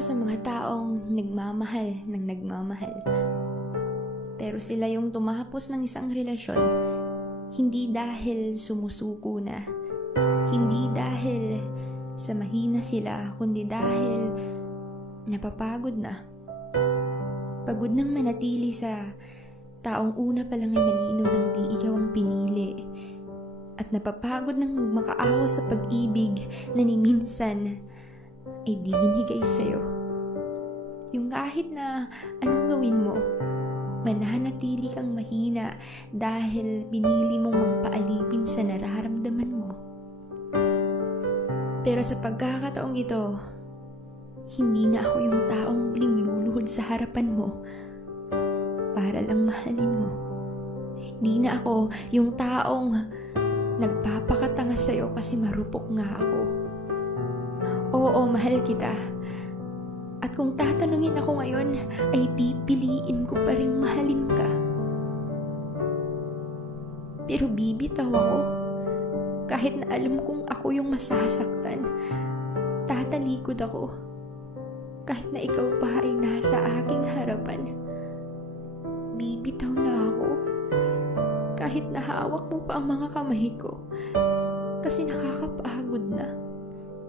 ito sa mga taong nagmamahal ng nagmamahal. Pero sila yung tumapos ng isang relasyon, hindi dahil sumusuko na, hindi dahil sa mahina sila, kundi dahil napapagod na. Pagod nang manatili sa taong una pa lang ay nalinaw ng di ikaw ang pinili. At napapagod nang magmakaawa sa pag-ibig na ni minsan ay di binigay sa'yo. Yung kahit na anong gawin mo, mananatili kang mahina dahil pinili mong magpaalipin sa nararamdaman mo. Pero sa pagkakataong ito, hindi na ako yung taong muling luluhod sa harapan mo para lang mahalin mo. Hindi na ako yung taong nagpapakatanga sa'yo kasi marupok nga ako. Oo, mahal kita. At kung tatanungin ako ngayon, ay pipiliin ko pa rin mahalin ka. Pero bibitaw ako. Kahit na alam kong ako yung masasaktan, tatalikod ako. Kahit na ikaw pa ay nasa aking harapan, bibitaw na ako. Kahit nahawak mo pa ang mga kamay ko, kasi nakakapagod na.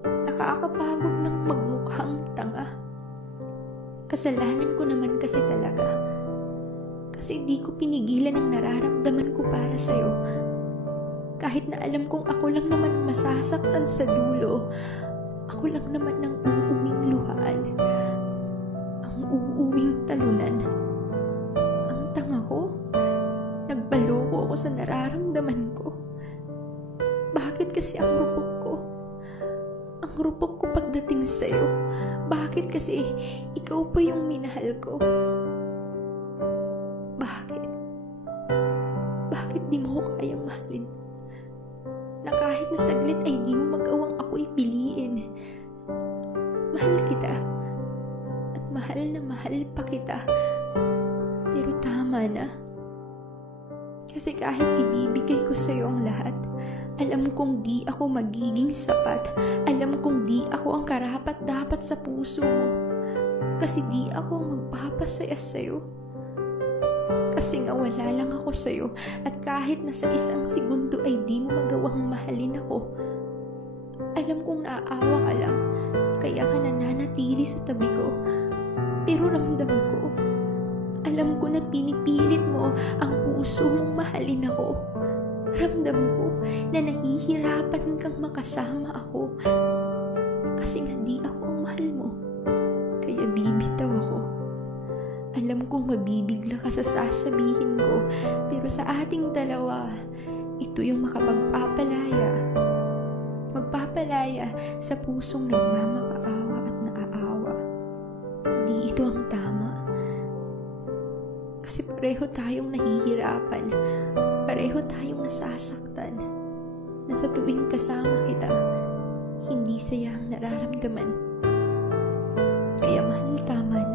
Nakakapagod ng magmukhang tanga. Kasalanan ko naman kasi talaga. Kasi di ko pinigilan ang nararamdaman ko para sa'yo. Kahit na alam kong ako lang naman ang masasaktan sa dulo, ako lang naman ang uuwing luhaan. Ang uuwing talunan. Ang tanga ko. Nagbaloko ako sa nararamdaman ko. Bakit kasi ang rupok ko? Ang rupok ko pagdating sa'yo. Bakit kasi ikaw pa yung minahal ko? Bakit? Bakit di mo ko kayang mahalin? Na kahit na saglit ay di mo magawang ako'y piliin. Mahal kita. At mahal na mahal pa kita. Pero tama na. Kasi kahit ibibigay ko sa'yo ang lahat, alam kong di ako magiging sapat. Alam kong di ako ang karapat-dapat sa puso mo. Kasi di ako ang magpapasaya sa'yo. Kasi nga wala lang ako sa'yo. At kahit na sa isang segundo ay di mo magawang mahalin ako. Alam kong naaawa ka lang. Kaya ka nananatili sa tabi ko. Pero ramdam ko. Alam ko na pinipilit mo ang puso mong mahalin ako. Ramdam ko na nahihirapan kang makasama ako. Kasi nga di ako ang mahal mo. Kaya bibitaw ako. Alam kong mabibigla ka sa sasabihin ko. Pero sa ating dalawa, ito yung makapagpapalaya. Magpapalaya sa pusong nagmamakaawa at naaawa. Di ito ang tama. Kasi pareho tayong nahihirapan. Pareho tayong nasasaktan. Na sa tuwing kasama kita, hindi saya ang nararamdaman. Kaya mahal, tama na.